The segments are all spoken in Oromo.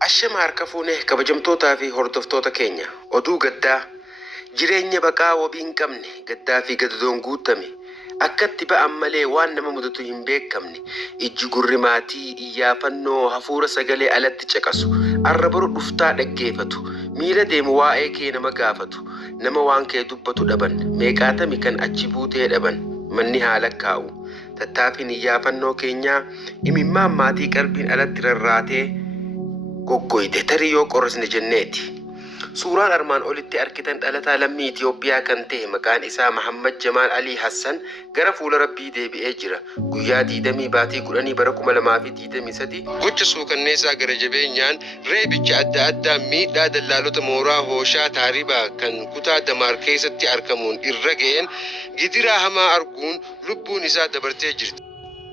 Ashama harka fuunee kabajamtootaa fi hordoftoota keenya oduu gaddaa jireenya baqaa wabii hin qabne gaddaa fi gadadoon guutame akkatti ba'an malee waan nama mudatu hin beekamne ijji gurri maatii iyyaafannoo hafuura sagalee alatti caqasu arraba dhuftaa dhaggeeffatu miira deemu waa'ee kee nama gaafatu nama waan kee dubbatu dhaban meeqaatami kan achi buutee dhaban manni haala kaa'u tattaafin iyyaafannoo keenyaa imimmaan maatii qalbiin alatti rarraatee goggoyte tarii yoo qorrisne jenneeti. Suuraan armaan olitti argitan dhalataa lammii Itoophiyaa kan ta'e maqaan isaa Muhammad Jamaal Alii Hassan gara fuula Rabbii deebi'ee jira. Guyyaa 20 baatii 10 bara 2023 gocha suukanneessaa gara jabeenyaan reebicha adda addaa miidhaa dallaalota mooraa Hooshaa Taaribaa kan kutaa Damaar keessatti argamuun irra ga'een gidiraa hamaa arguun lubbuun isaa dabartee jirti.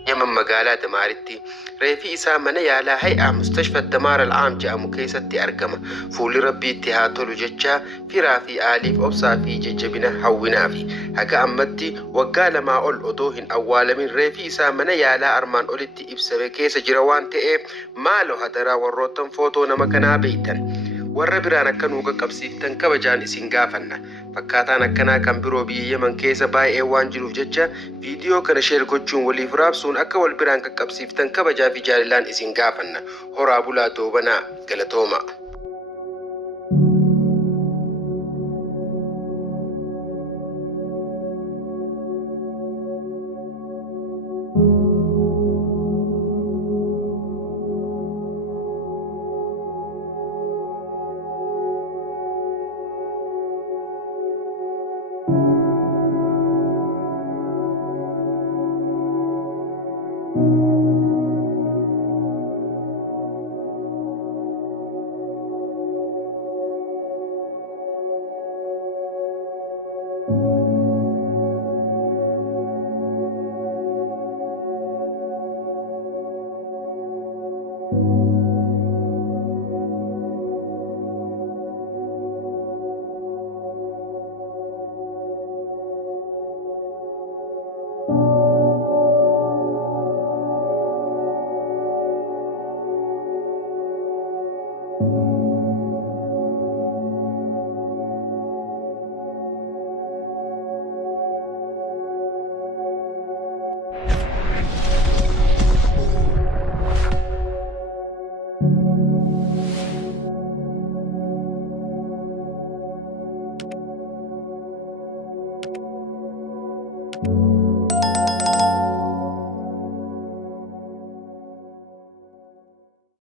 Yaman magaalaa Damaaritti reefi isaa mana yaalaa hay'aa mustashfa Damaar al'aam jedhamu keessatti argama. Fuulli Rabbii itti haa tolu jecha firaa fi aaliif obsaa fi jajjabina hawwinaafi haga ammatti waggaa 2 ol odoo hin awwaalamin reefi isaa mana yaalaa armaan olitti ibsame keessa jira waan ta'eef maaloo hadaraa warroottan footoo nama kanaa beeytan warra biraan akka nu qaqqabsiiftan kabajaan isin gaafanna. Fakkaataan akkanaa kan biroo biyya Yaman keessa baay'ee waan jiruuf jecha viidiyoo kana sheer gochuun waliif raabsuun akka wal biraan qaqqabsiiftan kabajaa fi jaalalaan isin gaafanna. Horaa bulaa doobanaa galatooma.